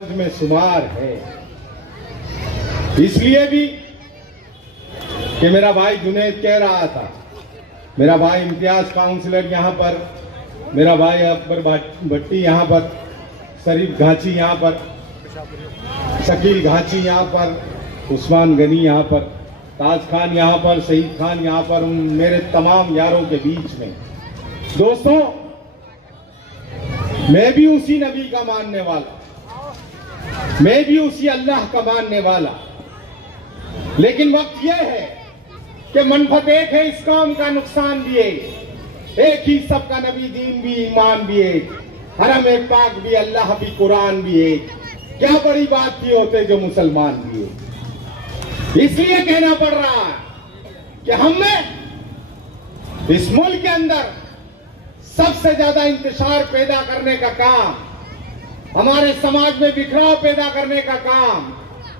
में शुमार है। इसलिए भी कि मेरा भाई जुनैद कह रहा था, मेरा भाई इम्तियाज काउंसलर यहाँ पर, मेरा भाई अकबर भट्टी यहाँ पर, शरीफ घाची यहाँ पर, शकील घाची यहाँ पर, उस्मान गनी यहाँ पर, ताज खान यहाँ पर, शहीद खान यहाँ पर, मेरे तमाम यारों के बीच में। दोस्तों, मैं भी उसी नबी का मानने वाला, मैं भी उसी अल्लाह का मानने वाला, लेकिन वक्त यह है कि मनफत एक है, इस कौम का नुकसान भी एक ही, सबका नबी, दीन भी, ईमान भी एक, हरम एक, पाक भी, अल्लाह भी, कुरान भी एक। क्या बड़ी बात थी होते जो मुसलमान भी एक। इसलिए कहना पड़ रहा है कि हमने इस मुल्क के अंदर सबसे ज्यादा इंतशार पैदा करने का काम, हमारे समाज में बिखराव पैदा करने का काम,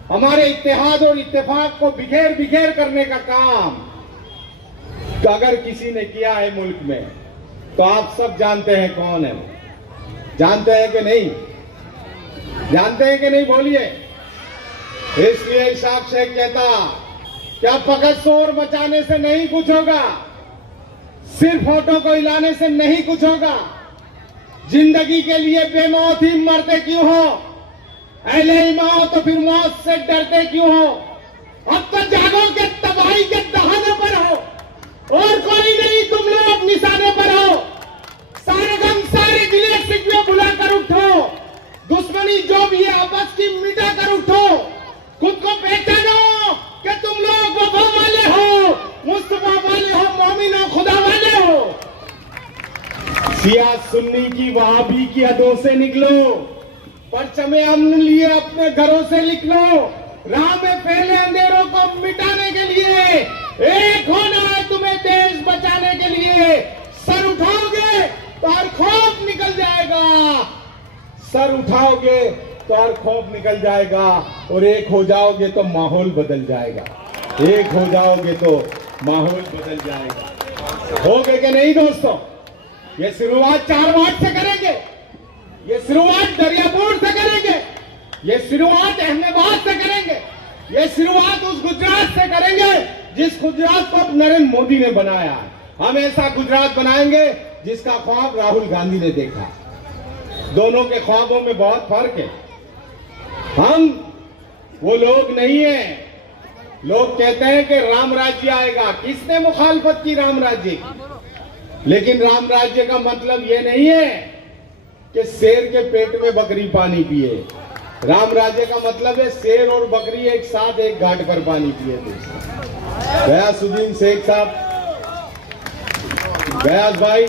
हमारे इत्तेहाद और इत्तेफाक को बिखेर बिखेर करने का काम तो अगर किसी ने किया है मुल्क में, तो आप सब जानते हैं कौन है। जानते हैं कि नहीं? जानते हैं कि नहीं? बोलिए। इसलिए इशाक शेख कहता, क्या फकत शोर मचाने से नहीं कुछ होगा, सिर्फ फोटो को हिलाने से नहीं कुछ होगा। जिंदगी के लिए बेमौत ही मरते क्यों हो, अहले ईमान तो फिर मौत से डरते क्यों हो। अब तो जागो के तबाही के दहाने पर हो, और कोई नहीं, तुम लोग निशाने पर हो। सारे गम सारे गिले शिकवे भुला कर उठो, दुश्मनी जो भी है आपस की मिटा कर उठो। खुद को पहचानो कि तुम लोग वफा वाले हो, मुस्तफा वाले हो, मोमिन हो, खुदा वाले हो। शिया सुन्नी की वहाबी की हदों से निकलो, परचमे अमन लिए अपने घरों से लिख लो। राह में फैले अंधेरों को मिटाने के लिए एक होना है तुम्हें, देश बचाने के लिए। सर उठाओगे तो हर खौफ निकल जाएगा, सर उठाओगे तो हर खौफ निकल जाएगा, और एक हो जाओगे तो माहौल बदल जाएगा। एक हो जाओगे तो माहौल बदल जाएगा। हो गए कि नहीं दोस्तों? ये शुरुआत 4 मार्च से करेंगे, ये शुरुआत दरियापुर से करेंगे, ये शुरुआत अहमदाबाद से करेंगे, ये शुरुआत उस गुजरात से करेंगे जिस गुजरात को नरेंद्र मोदी ने बनाया है। हम ऐसा गुजरात बनाएंगे जिसका ख्वाब राहुल गांधी ने देखा। दोनों के ख्वाबों में बहुत फर्क है। हम वो लोग नहीं है। लोग कहते हैं कि राम राज्य आएगा। किसने मुखालफत की राम राज्य की? लेकिन राम राज्य का मतलब ये नहीं है कि शेर के पेट में बकरी पानी पिए। राम राज्य का मतलब है शेर और बकरी एक साथ एक घाट पर पानी पिए। गयासुद्दीन शेख साहब, गयास भाई,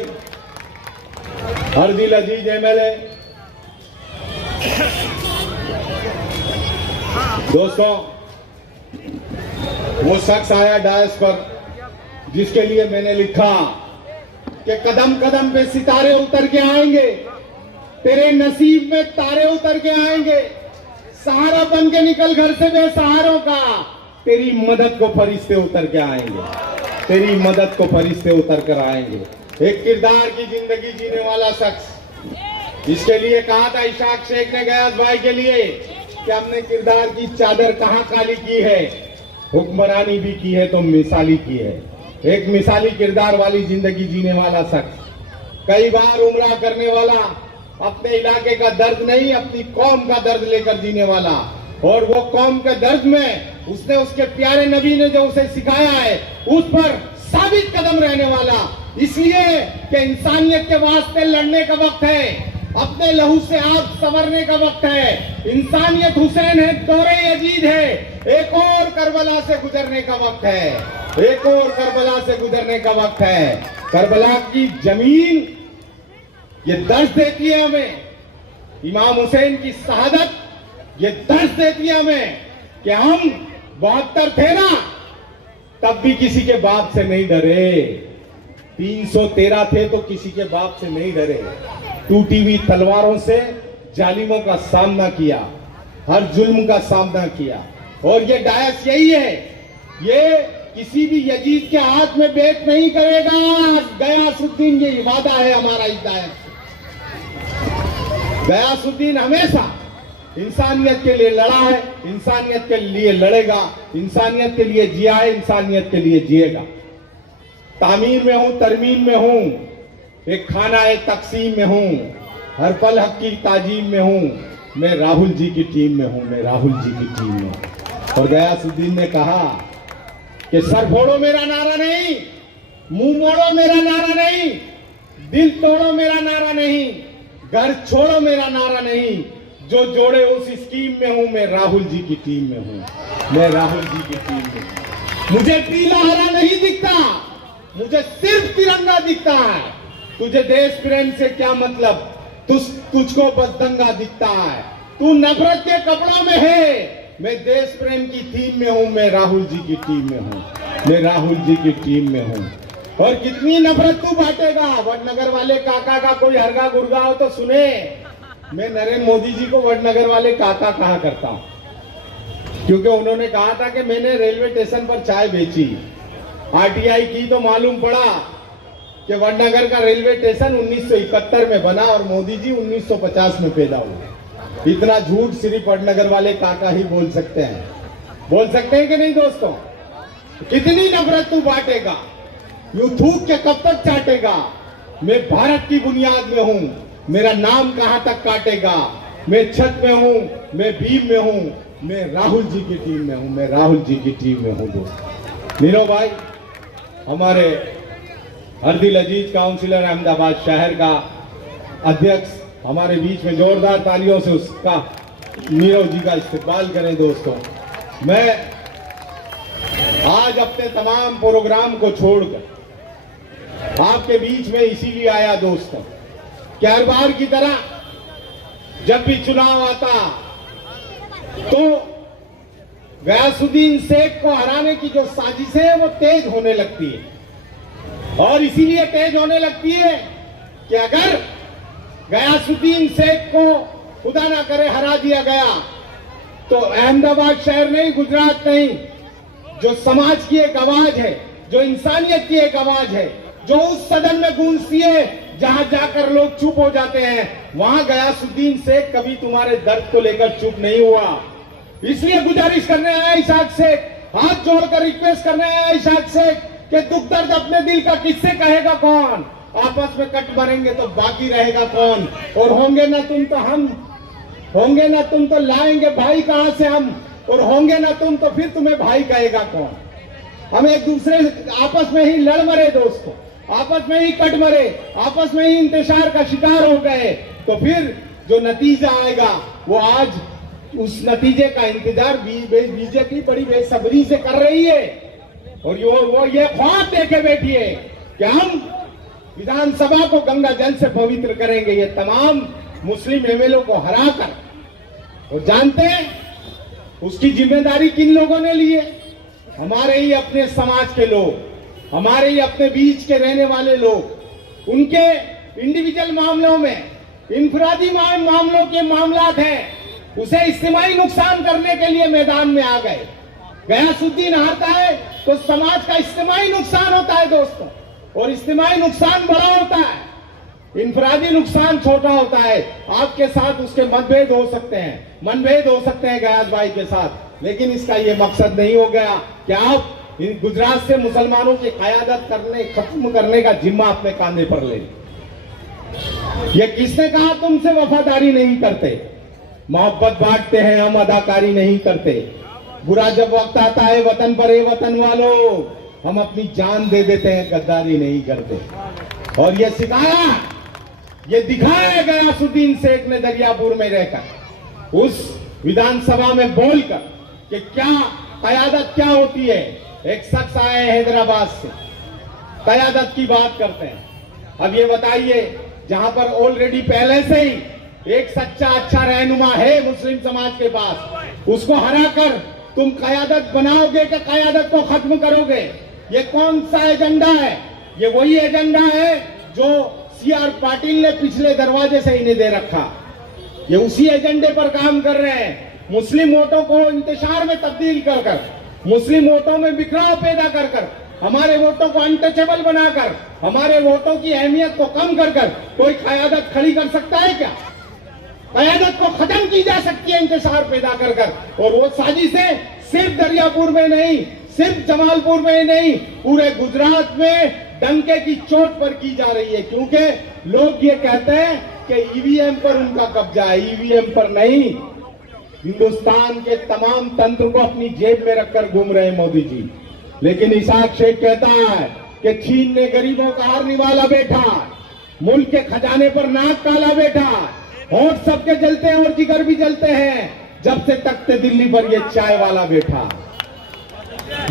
हरदिल अजीज एमएलए, दोस्तों, वो शख्स आया डायस पर जिसके लिए मैंने लिखा कि कदम कदम पे सितारे उतर के आएंगे, तेरे नसीब में तारे उतर के आएंगे। सहारा बन के निकल घर से बेसहारों का, तेरी मदद को फरिश्ते उतर के आएंगे, तेरी मदद को फरिश्ते उतर कर आएंगे। एक किरदार की जिंदगी जीने वाला शख्स, इसके लिए कहा था इशाक शेख ने गयास भाई के लिए कि हमने किरदार की चादर कहां काली की है, हुक्मरानी भी की है तो मिसाली की है। एक मिसाली किरदार वाली जिंदगी जीने वाला शख्स, कई बार उम्रा करने वाला, अपने इलाके का दर्द नहीं अपनी कौम का दर्द लेकर जीने वाला, और वो कौम के दर्द में उसने उसके प्यारे नबी ने जो उसे सिखाया है उस पर साबित कदम रहने वाला। इसलिए कि इंसानियत के वास्ते लड़ने का वक्त है, अपने लहू से आप संवरने का वक्त है। इंसानियत हुसैन है, दौरे यजीद है, एक और करबला से गुजरने का वक्त है, एक और करबला से गुजरने का वक्त है। करबला की जमीन ये दर्द देती है हमें, इमाम हुसैन की शहादत ये दर्द देती है हमें कि हम 72 थे ना, तब भी किसी के बाप से नहीं डरे। 313 थे तो किसी के बाप से नहीं डरे। टूटी हुई तलवारों से जालिमों का सामना किया, हर जुल्म का सामना किया। और ये डायस यही है, ये किसी भी यजीद के हाथ में बेट नहीं करेगा। गयासुद्दीन, ये वादा है हमारा इस डायस से। गयासुद्दीन हमेशा इंसानियत के लिए लड़ा है, इंसानियत के लिए लड़ेगा, इंसानियत के लिए जिया है, इंसानियत के लिए जिएगा। तामीर में हूं, तरमीम में हूं, एक खाना एक तकसीम में हूं, हर पल हक की ताजीम में हूं, मैं राहुल जी की टीम में हूं, मैं राहुल जी की टीम में हूं। और गयासुद्दीन ने कहा कि सर फोड़ो मेरा नारा नहीं, मुंह मोड़ो मेरा नारा नहीं, दिल तोड़ो मेरा नारा नहीं, घर छोड़ो मेरा नारा नहीं, जो जोड़े उस स्कीम में हूं, मैं राहुल जी की टीम में हूं, मैं राहुल जी की टीम में हूं। मुझे पीला हरा नहीं दिखता, मुझे सिर्फ तिरंगा दिखता है। तुझे देश प्रेम से क्या मतलब, तुझको बस दंगा दिखता है। तू नफरत के कपड़ों में है, मैं देश प्रेम की थीम में हूं, मैं राहुल जी की टीम में हूं, मैं राहुल जी की टीम में हूं। और कितनी नफरत तू बांटेगा। वडनगर वाले काका का कोई हरगा गुरगा हो तो सुने, मैं नरेंद्र मोदी जी को वडनगर वाले काका कहा करता हूं, क्योंकि उन्होंने कहा था कि मैंने रेलवे स्टेशन पर चाय बेची, आरटीआई की तो मालूम पड़ा कि वडनगर का रेलवे स्टेशन 1971 में बना और मोदी जी 1950 में पैदा हुए। इतना झूठ सिर्फ वडनगर वाले काका ही बोल सकते हैं। बोल सकते हैं कि नहीं दोस्तों? कितनी नफरत तू बांटेगा, यूं थूक के कब तक चाटेगा। मैं भारत की बुनियाद में हूं, मेरा नाम कहां तक काटेगा। मैं छत में हूं, मैं भीम में हूं, मैं राहुल जी की टीम में हूं, मैं राहुल जी की टीम में हूं। दोस्तों नीरो भाई, हमारे हरदिल अजीज काउंसिलर अहमदाबाद शहर का अध्यक्ष हमारे बीच में, जोरदार तालियों से उसका नीरव जी का इस्तेमाल करें। दोस्तों मैं आज अपने तमाम प्रोग्राम को छोड़कर आपके बीच में इसीलिए आया दोस्तों कि हर बार की तरह जब भी चुनाव आता तो गयासुद्दीन शेख को हराने की जो साजिशें हैं वो तेज होने लगती है। और इसीलिए तेज होने लगती है कि अगर गयासुद्दीन शेख को खुदा ना करे हरा दिया गया तो अहमदाबाद शहर नहीं, गुजरात नहीं, जो समाज की एक आवाज है, जो इंसानियत की एक आवाज है, जो उस सदन में गूंजती है जहां जाकर लोग चुप हो जाते हैं, वहां गयासुद्दीन शेख कभी तुम्हारे दर्द को लेकर चुप नहीं हुआ। इसलिए गुजारिश करने आया इशाक शेख, हाथ जोड़कर रिक्वेस्ट करने आया इशाक शेख कि दुख दर्द अपने दिल का किससे कहेगा कौन। आपस में कट मरेंगे तो बाकी रहेगा कौन। और होंगे ना तुम तो हम, होंगे ना तुम तो लाएंगे भाई कहां से हम, और होंगे ना तुम तो फिर तुम्हें भाई कहेगा कौन। हम एक दूसरे आपस में ही लड़ मरे दोस्तों, आपस में ही कट मरे, आपस में ही इंतशार का शिकार हो गए, तो फिर जो नतीजा आएगा वो आज उस नतीजे का इंतजार बीजेपी बड़ी बेसब्री से कर रही है। और वो ये ख्वाब देके बैठी है कि हम विधानसभा को गंगा जल से पवित्र करेंगे। ये तमाम मुस्लिम एमएलए को हराकर और जानते हैं उसकी जिम्मेदारी किन लोगों ने ली है? हमारे ही अपने समाज के लोग, हमारे ही अपने बीच के रहने वाले लोग। उनके इंडिविजुअल मामलों में, इंफरादी मामलों के मामलात हैं, उसे इज्तिमाई नुकसान करने के लिए मैदान में आ गए। गयासुद्दीन हारता है तो समाज का इज्तिमाई नुकसान होता है दोस्तों, और इज्तिमाई नुकसान बड़ा होता है, इंफरादी नुकसान छोटा होता है। आपके साथ उसके मतभेद हो सकते हैं, मनभेद हो सकते हैं गयास भाई के साथ, लेकिन इसका ये मकसद नहीं हो गया कि आप गुजरात से मुसलमानों की क़यादत करने, खत्म करने का जिम्मा अपने कांधे पर ले। ये किसने कहा तुमसे वफादारी नहीं करते? मोहब्बत बांटते हैं हम, अदाकारी नहीं करते। बुरा जब वक्त आता है वतन पर, ए वतन वालों, हम अपनी जान दे देते हैं, गद्दारी नहीं करते। और ये सिखाया, ये दिखाया गयासुद्दीन शेख ने दरियापुर में रहकर, उस विधानसभा में बोलकर कि क्या क़यादत क्या होती है। एक शख्स आए हैदराबाद से, क़यादत की बात करते हैं। अब ये बताइए, जहां पर ऑलरेडी पहले से ही एक सच्चा अच्छा रहनुमा है मुस्लिम समाज के पास, उसको हराकर तुम क़यादत बनाओगे कि क़यादत को खत्म करोगे? ये कौन सा एजेंडा है? ये वही एजेंडा है जो सीआर पाटिल ने पिछले दरवाजे से इन्हें दे रखा। ये उसी एजेंडे पर काम कर रहे हैं। मुस्लिम वोटों को इंतशार में तब्दील कर कर, मुस्लिम वोटों में बिखराव पैदा कर कर, हमारे वोटों को अनटचेबल बनाकर, हमारे वोटों की अहमियत को कम कर कर कोई क़यादत खड़ी कर सकता है क्या? क़यादत को खत्म की जा सकती है इंतशार पैदा कर कर। और वो साजिशें सिर्फ दरियापुर में नहीं, सिर्फ जमालपुर में नहीं, पूरे गुजरात में डंके की चोट पर की जा रही है। क्योंकि लोग ये कहते हैं कि ईवीएम पर उनका कब्जा है, ईवीएम पर नहीं। हिंदुस्तान के तमाम तंत्र को अपनी जेब में रखकर घूम रहे मोदी जी। लेकिन इसाक शेख कहता है कि चीन ने गरीबों का हार निवाला बैठा, मुल्क के खजाने पर नाक काला बैठा, होंठ सबके जलते हैं और जिगर भी जलते हैं जब से तख्ते दिल्ली पर ये चाय वाला बैठा।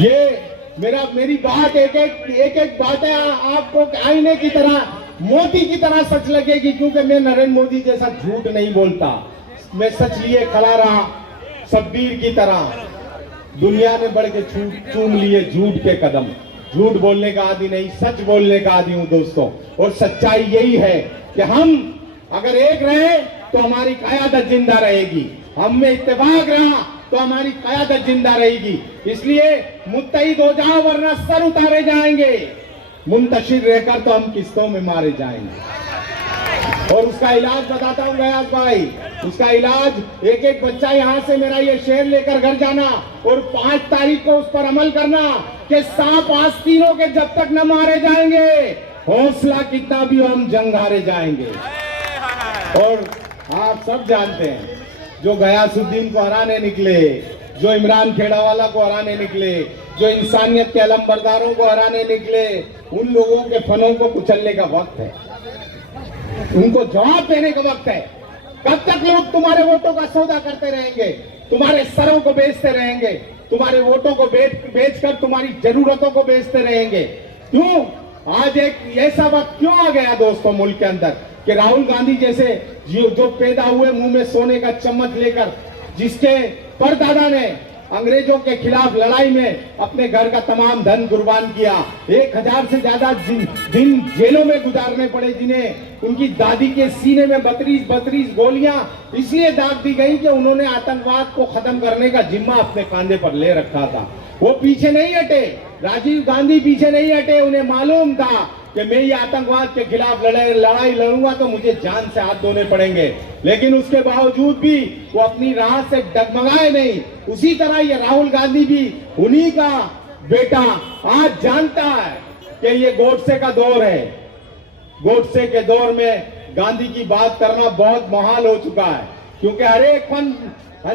ये मेरी बात एक एक बात है आपको आईने की तरह, मोती की तरह सच लगेगी। क्योंकि मैं नरेंद्र मोदी जैसा झूठ नहीं बोलता, मैं सच लिए खड़ा रहा शब्बीर की तरह। दुनिया ने बढ़ के चूम लिए झूठ के कदम। झूठ बोलने का आदि नहीं, सच बोलने का आदि हूं दोस्तों। और सच्चाई यही है कि हम अगर एक रहे तो हमारी क़यादत जिंदा रहेगी, हम में इत्तेफाक रहा तो हमारी क़यादत जिंदा रहेगी। इसलिए मुत्तहिद हो जाओ वरना सर उतारे जाएंगे, मुंतशिर रहकर तो हम किस्तों में मारे जाएंगे। और उसका इलाज बताता हूं गयास भाई, उसका इलाज एक एक बच्चा यहां से मेरा ये शेर लेकर घर जाना और 5 तारीख को उस पर अमल करना कि सांप आस्तीनों के जब तक न मारे जाएंगे, हौसला कितना भी हम जंग हारे जाएंगे। और आप सब जानते हैं जो गयासुद्दीन को हराने निकले, जो इमरान खेड़ावाला को हराने निकले, जो इंसानियत के अलमबरदारों को हराने निकले, उन लोगों के फनों को कुचलने का वक्त है, उनको जवाब देने का वक्त है। कब तक लोग तुम्हारे वोटों का सौदा करते रहेंगे, तुम्हारे सरों को बेचते रहेंगे, तुम्हारे वोटों को बेचकर तुम्हारी जरूरतों को बेचते रहेंगे? क्यों आज एक ऐसा वक्त क्यों आ गया दोस्तों मुल्क के अंदर कि राहुल गांधी जैसे जो पैदा हुए मुंह में सोने का चम्मच लेकर, जिसके परदादा ने अंग्रेजों के खिलाफ लड़ाई में अपने घर का तमाम धन कुर्बान किया, 1000 से ज्यादा दिन जेलों में गुजारने पड़े, जिन्हें उनकी दादी के सीने में 32 गोलियां इसलिए दाग दी गई कि उन्होंने आतंकवाद को खत्म करने का जिम्मा अपने कांधे पर ले रखा था। वो पीछे नहीं हटे, राजीव गांधी पीछे नहीं हटे। उन्हें मालूम था कि मैं ये आतंकवाद के खिलाफ लड़ाई लड़ूंगा तो मुझे जान से हाथ धोने पड़ेंगे, लेकिन उसके बावजूद भी वो अपनी राह से डगमगाए नहीं। उसी तरह ये राहुल गांधी भी उन्हीं का बेटा आज जानता है कि ये गोडसे का दौर है। गोडसे के दौर में गांधी की बात करना बहुत मुहाल हो चुका है, क्योंकि हर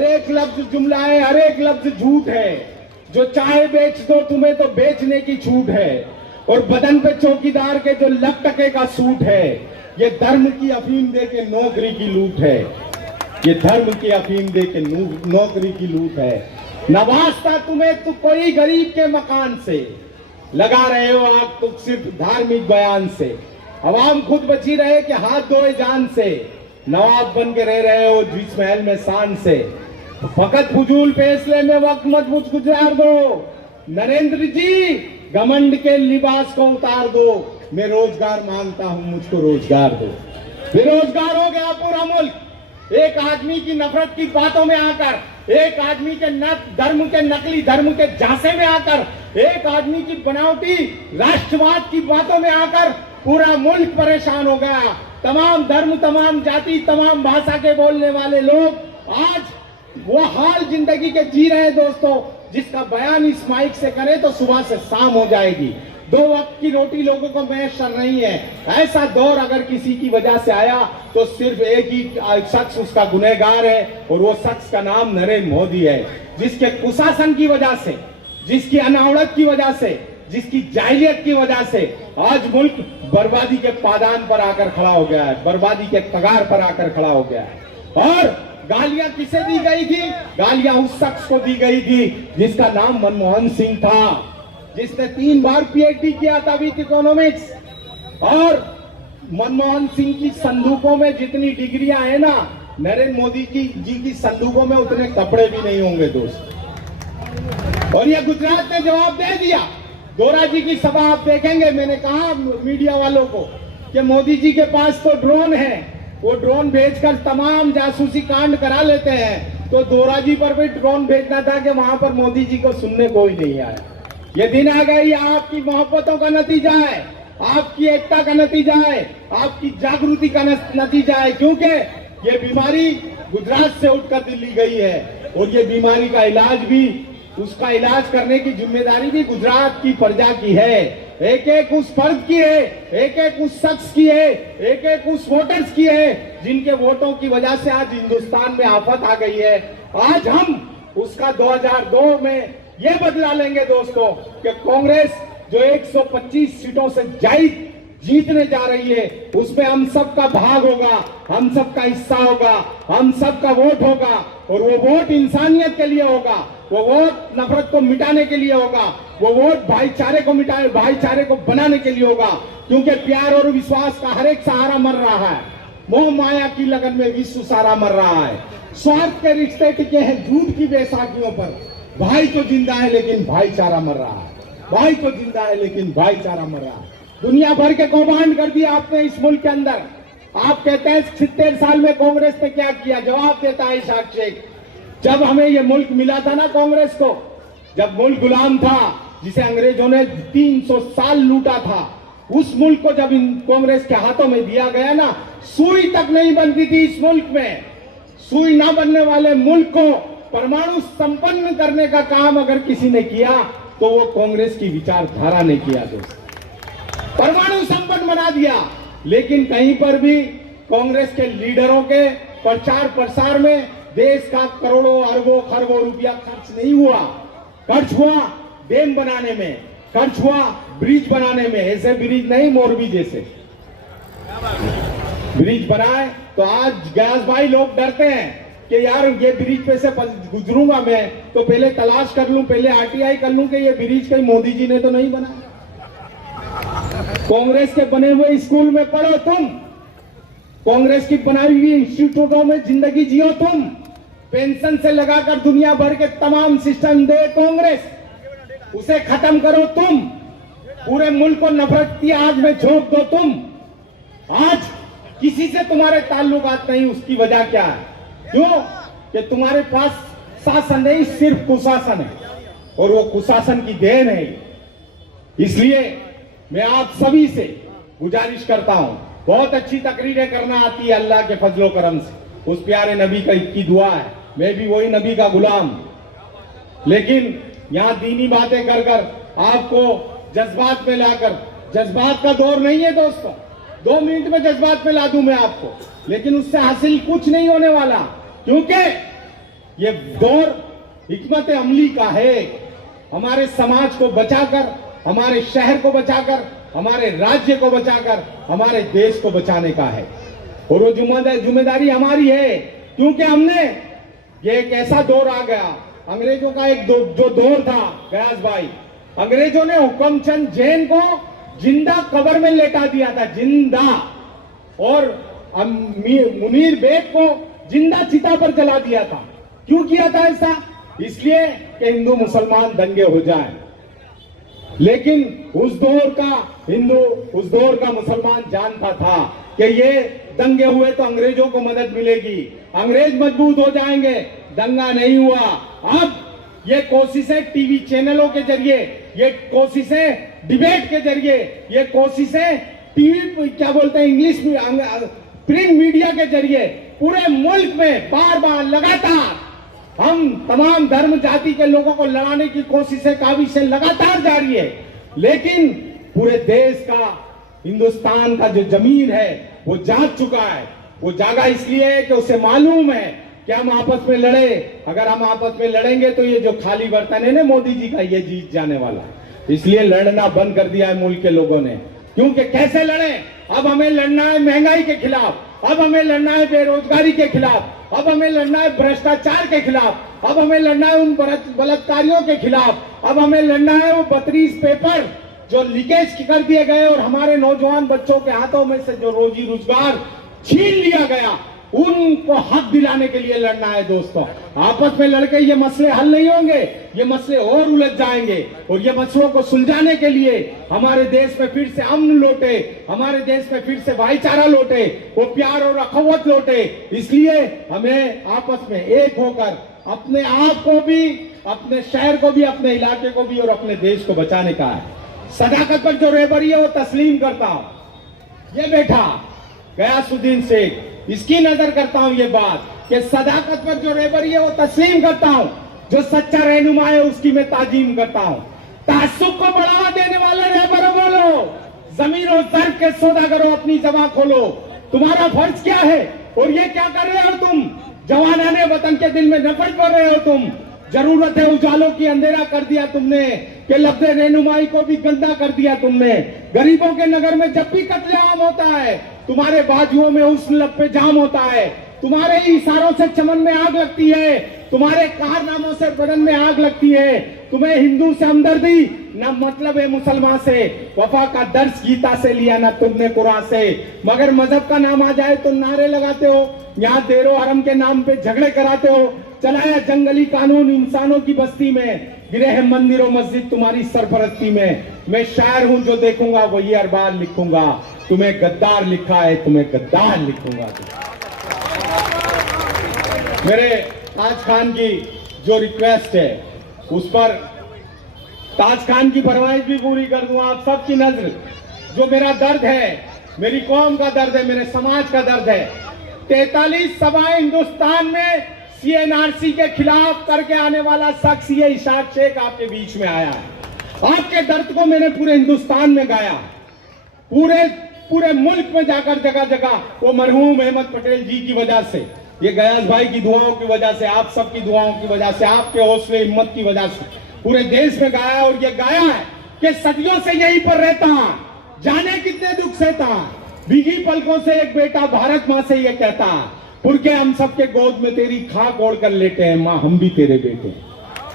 एक लफ्ज जुमला है, हर एक लफ्ज झूठ है। जो चाहे बेच दो तुम्हें तो बेचने की छूट है, और बदन पे चौकीदार के जो लग टके का सूट है, ये धर्म की अफीम दे के नौकरी की लूट है, ये धर्म की अफीम दे के नौकरी की लूट है। नवाजता तुम्हें तो कोई गरीब के मकान से, लगा रहे हो आग तो सिर्फ धार्मिक बयान से। अवाम खुद बची रहे कि हाथ धोए जान से, नवाब बन के रह रहे हो जिस महल में शान से। फकत फजूल फैसले में वक्त मजबूत गुजार दो, नरेंद्र जी घमंड के लिबास को उतार दो। मैं रोजगार मांगता हूं, मुझको रोजगार दो। बेरोजगार हो गया पूरा मुल्क, एक आदमी की नफरत की बातों में आकर, एक आदमी के धर्म के नकली धर्म के झांसे में आकर, एक आदमी की बनावटी राष्ट्रवाद की बातों में आकर पूरा मुल्क परेशान हो गया। तमाम धर्म, तमाम जाति, तमाम भाषा के बोलने वाले लोग आज वो हाल जिंदगी के जी रहे हैं दोस्तों, जिसका बयान इस माइक से करें तो सुबह से शाम हो जाएगी। 2 वक्त की रोटी लोगों को मैसर नहीं है। ऐसा दौर अगर किसी की वजह से आया तो सिर्फ एक ही शख्स उसका गुनहगार है, और वो शख्स का नाम नरेंद्र मोदी है, जिसके कुशासन की वजह से, जिसकी अनावड़त की वजह से, जिसकी जाहिलियत की वजह से आज मुल्क बर्बादी के पादान पर आकर खड़ा हो गया है, बर्बादी के कगार पर आकर खड़ा हो गया है। और गालियां किसे दी गई थी? गालियां उस शख्स को दी गई थी जिसका नाम मनमोहन सिंह था, जिसने 3 बार पीएचडी किया था विद इकोनॉमिक्स। और मनमोहन सिंह की संदूकों में जितनी डिग्रियां हैं ना, नरेंद्र मोदी जी की संदूकों में उतने कपड़े भी नहीं होंगे दोस्त। और ये गुजरात ने जवाब दे दिया। दोरा जी की सभा आप देखेंगे, मैंने कहा मीडिया वालों को कि मोदी जी के पास तो ड्रोन है, वो ड्रोन भेजकर तमाम जासूसी कांड करा लेते हैं, तो दोरा जी पर भी ड्रोन भेजना था कि वहां पर मोदी जी को सुनने कोई नहीं आया। ये दिन आ गई, आपकी मोहब्बतों का नतीजा है, आपकी एकता का नतीजा है, आपकी जागृति का नतीजा है। क्योंकि ये बीमारी गुजरात से उठकर दिल्ली गई है और ये बीमारी का इलाज भी, उसका इलाज करने की जिम्मेदारी भी गुजरात की प्रजा की है। एक एक उस फर्द की है, एक एक उस शख्स की है, एक एक उस वोटर्स की है जिनके वोटों की वजह से आज हिंदुस्तान में आफत आ गई है। आज हम उसका 2002 में ये बदला लेंगे दोस्तों कि कांग्रेस जो 125 सीटों से जायद जीतने जा रही है उसमें हम सबका भाग होगा, हम सबका हिस्सा होगा, हम सबका वोट होगा और वो वोट इंसानियत के लिए होगा, वो वोट नफरत को मिटाने के लिए होगा, वो वोट भाईचारे को मिटाने, भाईचारे को बनाने के लिए होगा। क्योंकि प्यार और विश्वास का हर एक सहारा मर रहा है, मोह माया की लगन में विश्व सारा मर रहा है, स्वार्थ के रिश्ते टिके हैं झूठ की बैसाखियों पर। भाई तो जिंदा है लेकिन भाईचारा मर रहा है, भाई तो जिंदा है लेकिन भाईचारा मर रहा है। दुनिया भर के कौभांड कर दिया आपने इस मुल्क के अंदर। आप कहते हैं 70 साल में कांग्रेस ने क्या किया? जवाब देता है इशाक शेख, जब हमें ये मुल्क मिला था ना कांग्रेस को, जब मुल्क गुलाम था जिसे अंग्रेजों ने 300 साल लूटा था, उस मुल्क को जब इन कांग्रेस के हाथों में दिया गया ना, सुई तक नहीं बनती थी इस मुल्क में। सुई ना बनने वाले मुल्क को परमाणु संपन्न करने का काम अगर किसी ने किया तो वो कांग्रेस की विचारधारा ने किया दोस्तों, परमाणु संपन्न बना दिया। लेकिन कहीं पर भी कांग्रेस के लीडरों के प्रचार प्रसार में देश का करोड़ों अरबों खरबों रुपया खर्च नहीं हुआ। खर्च हुआ डैम बनाने में, खर्च हुआ ब्रिज बनाने में। ऐसे ब्रिज नहीं, मोरबी जैसे ब्रिज बनाए तो आज गयास भाई लोग डरते हैं कि यार ये ब्रिज पे से गुजरूंगा मैं तो पहले तलाश कर लूं, पहले आरटीआई कर लूं कि ये ब्रिज कहीं मोदी जी ने तो नहीं बनाया। कांग्रेस के बने हुए स्कूल में पढ़ो तुम, कांग्रेस की बनाई हुई इंस्टीट्यूटों में जिंदगी जियो तुम, पेंशन से लगाकर दुनिया भर के तमाम सिस्टम दे कांग्रेस, उसे खत्म करो तुम, पूरे मुल्क को नफरत की आग में झोंक दो तुम। आज किसी से तुम्हारे ताल्लुकात नहीं, उसकी वजह क्या है? क्यों? कि तुम्हारे पास शासन नहीं, सिर्फ कुशासन है और वो कुशासन की देन है। इसलिए मैं आप सभी से गुजारिश करता हूं, बहुत अच्छी तकरीरें करना आती है अल्लाह के फजलो करम से, उस प्यारे नबी की दुआ है, मैं भी वही नबी का गुलाम। लेकिन यहां दीनी बातें कर कर आपको जज्बात में लाकर, जज्बात का दौर नहीं है दोस्तों, 2 मिनट में जज्बात में ला दूं मैं आपको, लेकिन उससे हासिल कुछ नहीं होने वाला। क्योंकि ये दौर हिकमत अमली का है, हमारे समाज को बचाकर, हमारे शहर को बचाकर, हमारे राज्य को बचाकर, हमारे देश को बचाने का है। और वो जिम्मेदारी हमारी है, क्योंकि हमने ये एक ऐसा दौर आ गया, अंग्रेजों का एक जो दौर था गयास भाई, अंग्रेजों ने हुक्मचंद जैन को जिंदा कब्र में लेटा दिया था, जिंदा, और मुनीर बेग को जिंदा चिता पर जला दिया था। क्यों किया था ऐसा? इसलिए कि हिंदू मुसलमान दंगे हो जाएं। लेकिन उस दौर का हिंदू, उस दौर का मुसलमान जानता था कि ये दंगे हुए तो अंग्रेजों को मदद मिलेगी, अंग्रेज मजबूत हो जाएंगे। दंगा नहीं हुआ। अब ये कोशिशें टीवी चैनलों के जरिए, ये कोशिशें डिबेट के जरिए, ये कोशिशें टीवी क्या बोलते हैं इंग्लिश में, प्रिंट मीडिया के जरिए पूरे मुल्क में बार बार लगातार हम तमाम धर्म जाति के लोगों को लड़ाने की कोशिशें, काविशें लगातार जारी है। लेकिन पूरे देश का, हिंदुस्तान का जो जमीन है वो जाग चुका है। वो जागा इसलिए है कि उसे मालूम है कि हम आपस में लड़े, अगर हम आपस में लड़ेंगे तो ये जो खाली बर्तन है ना मोदी जी का, ये जीत जाने वाला है। इसलिए लड़ना बंद कर दिया है मुल्क के लोगों ने। क्योंकि कैसे लड़े? अब हमें लड़ना है महंगाई के खिलाफ, अब हमें लड़ना है बेरोजगारी के खिलाफ, अब हमें लड़ना है भ्रष्टाचार के खिलाफ, अब हमें लड़ना है उन बलात्कारियों के खिलाफ, अब हमें लड़ना है वो 32 पेपर जो लीकेज कर दिए गए और हमारे नौजवान बच्चों के हाथों में से जो रोजी रोजगार छीन लिया गया, उनको हक दिलाने के लिए लड़ना है दोस्तों। आपस में लड़के ये मसले हल नहीं होंगे, ये मसले और उलझ जाएंगे। और ये मसलों को सुलझाने के लिए हमारे देश में फिर से अमन लौटे, हमारे देश में फिर से भाईचारा लौटे, वो प्यार और अखवत लौटे। इसलिए हमें आपस में एक होकर अपने आप को भी, अपने शहर को भी, अपने इलाके को भी और अपने देश को बचाने का है। सदाकत पर जो रहबरी है वो तस्लीम करता हूं। ये बैठा गयासुद्दीन शेख, इसकी नजर करता हूं ये बात कि सदाकत पर जो रेबरी है वो तस्लीम करता हूं, जो सच्चा रहनुमा है उसकी मैं ताजीम करता हूं। तासुब को बढ़ावा देने वाले रहबर बोलो, जमीन और जर्फ के सौदागरों अपनी जबान खोलो। तुम्हारा फर्ज क्या है और ये क्या कर रहे हो तुम? जवानाने वतन के दिल में नफरत कर रहे हो तुम। जरूरत है उजालों की अंधेरा कर दिया तुमने, कि लफ्ज़ रहनुमाई को भी गंदा कर दिया तुमने। गरीबों के नगर में जब भी कत्लेआम होता है, तुम्हारे बाजुओं में हुस्न लब पे जाम होता है, तुम्हारे ही इशारों से चमन में आग लगती है, तुम्हारे कारनामों से बदन में आग लगती है। तुम्हें हिंदू से हमदर्दी न मतलब है मुसलमान से, वफा का दर्श गीता से लिया ना तुमने कुरान से। मगर मजहब का नाम आ जाए तो नारे लगाते हो, यहाँ देरो हरम के नाम पे झगड़े कराते हो। चलाया जंगली कानून इंसानों की बस्ती में, गिरे हैं मंदिरों मस्जिद तुम्हारी सरपरस्ती में। मैं शायर हूं जो देखूंगा वही हर बार लिखूंगा, तुम्हें गद्दार लिखा है तुम्हें गद्दार लिखूंगा। मेरे ताज खान की जो रिक्वेस्ट है उस पर ताज खान की फरमाइश भी पूरी कर दूं। आप सबकी नजर, जो मेरा दर्द है, मेरी कौम का दर्द है, मेरे समाज का दर्द है। 43 सभाएं हिंदुस्तान में CNRC के खिलाफ करके आने वाला शख्स ये इशाक शेख आपके बीच में आया है। आपके दर्द को मैंने पूरे हिंदुस्तान में गाया, पूरे मुल्क में जाकर जगह जगह। वो मरहूम अहमद पटेल जी की वजह से, ये गयास भाई की दुआओं की वजह से, आप सबकी दुआओं की वजह से, आपके हौसले हिम्मत की वजह से पूरे देश में गाया। और ये गाया है कि सदियों से यहीं पर रहता, जाने कितने दुख सहता, भीगी पलकों से एक बेटा भारत माँ से ये कहता, पुरखे हम सबके गोद में तेरी खाक ओढ़ कर लेटे हैं, माँ हम भी तेरे बेटे,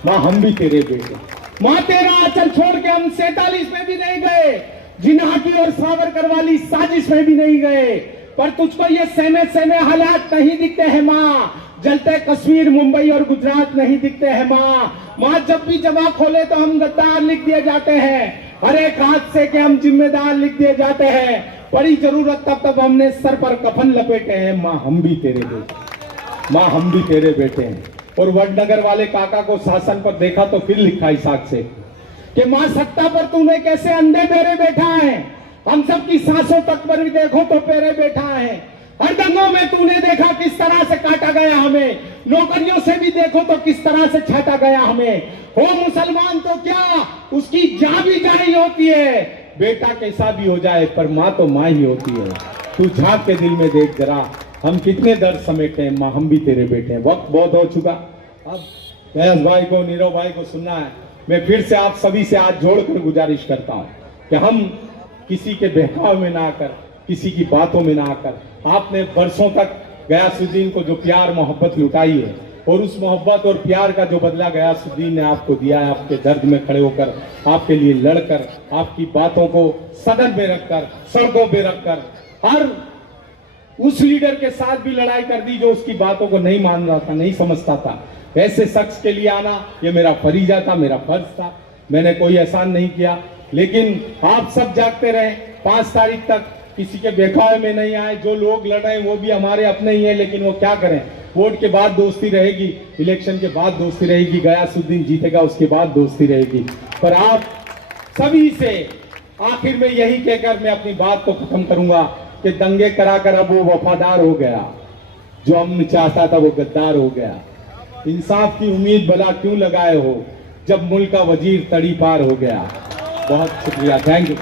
माँ हम भी तेरे बेटे। माँ तेरा आंचल छोड़ के हम 47 में भी नहीं गए, जिन्ना की और सावरकर वाली साजिश में भी नहीं गए। पर तुझको ये सहमे हालात नहीं दिखते हैं माँ, जलते कश्मीर मुंबई और गुजरात नहीं दिखते हैं माँ। माँ जब भी जमा खोले तो हम गद्दार लिख दिए जाते हैं, हर एक हादसे के हम जिम्मेदार लिख दिए जाते हैं। बड़ी जरूरत तब हमने सर पर कफन लपेटे हैं, माँ हम भी तेरे बेटे, माँ हम भी तेरे बेटे हैं। और वडनगर वाले काका को शासन पर देखा तो फिर लिखा इसाक से कि माँ सत्ता पर तूने कैसे अंधे बेरे बैठा है, हम सब की सांसों तक पर भी देखो तो पेरे बैठा है। हर दंगों में तूने देखा किस तरह से काटा गया हमें, नौकरियों से भी देखो तो किस तरह से छाटा गया हमें। हो मुसलमान तो क्या, उसकी जान भी जानी होती है, बेटा कैसा भी हो जाए पर माँ तो माँ ही होती है। तू झांक के दिल में देख जरा, हम कितने दर्द समेटे हैं, माँ हम भी तेरे बेटे हैं। वक्त बहुत हो चुका, अब गयास भाई को, नीरव भाई को सुनना है। मैं फिर से आप सभी से हाथ जोड़कर गुजारिश करता हूँ कि हम किसी के बहकाव में ना आकर, किसी की बातों में ना आकर, आपने बरसों तक गयासुद्दीन को जो प्यार मोहब्बत लुटाई है और उस मोहब्बत और प्यार का जो बदला गयासुद्दीन ने आपको दिया है, आपके दर्द में खड़े होकर, आपके लिए लड़कर, आपकी बातों को सदन में रखकर, सड़कों पे रखकर, हर उस लीडर के साथ भी लड़ाई कर दी जो उसकी बातों को नहीं मान रहा था, नहीं समझता था। ऐसे शख्स के लिए आना ये मेरा फरीजा था, मेरा फर्ज था। मैंने कोई एहसान नहीं किया, लेकिन आप सब जागते रहे। 5 तारीख तक किसी के बहकावे में नहीं आए। जो लोग लड़ रहे हैं वो भी हमारे अपने ही हैं, लेकिन वो क्या करें, वोट के बाद दोस्ती रहेगी, इलेक्शन के बाद दोस्ती रहेगी, गयासुद्दीन जीतेगा उसके बाद दोस्ती रहेगी। पर आप सभी से आखिर में यही कहकर मैं अपनी बात को खत्म करूंगा कि दंगे कराकर अब वो वफादार हो गया, जो अमन चाहता था वो गद्दार हो गया। इंसाफ की उम्मीद भला क्यों लगाए हो जब मुल्क का वजीर तड़ी पार हो गया। बहुत शुक्रिया, थैंक यू।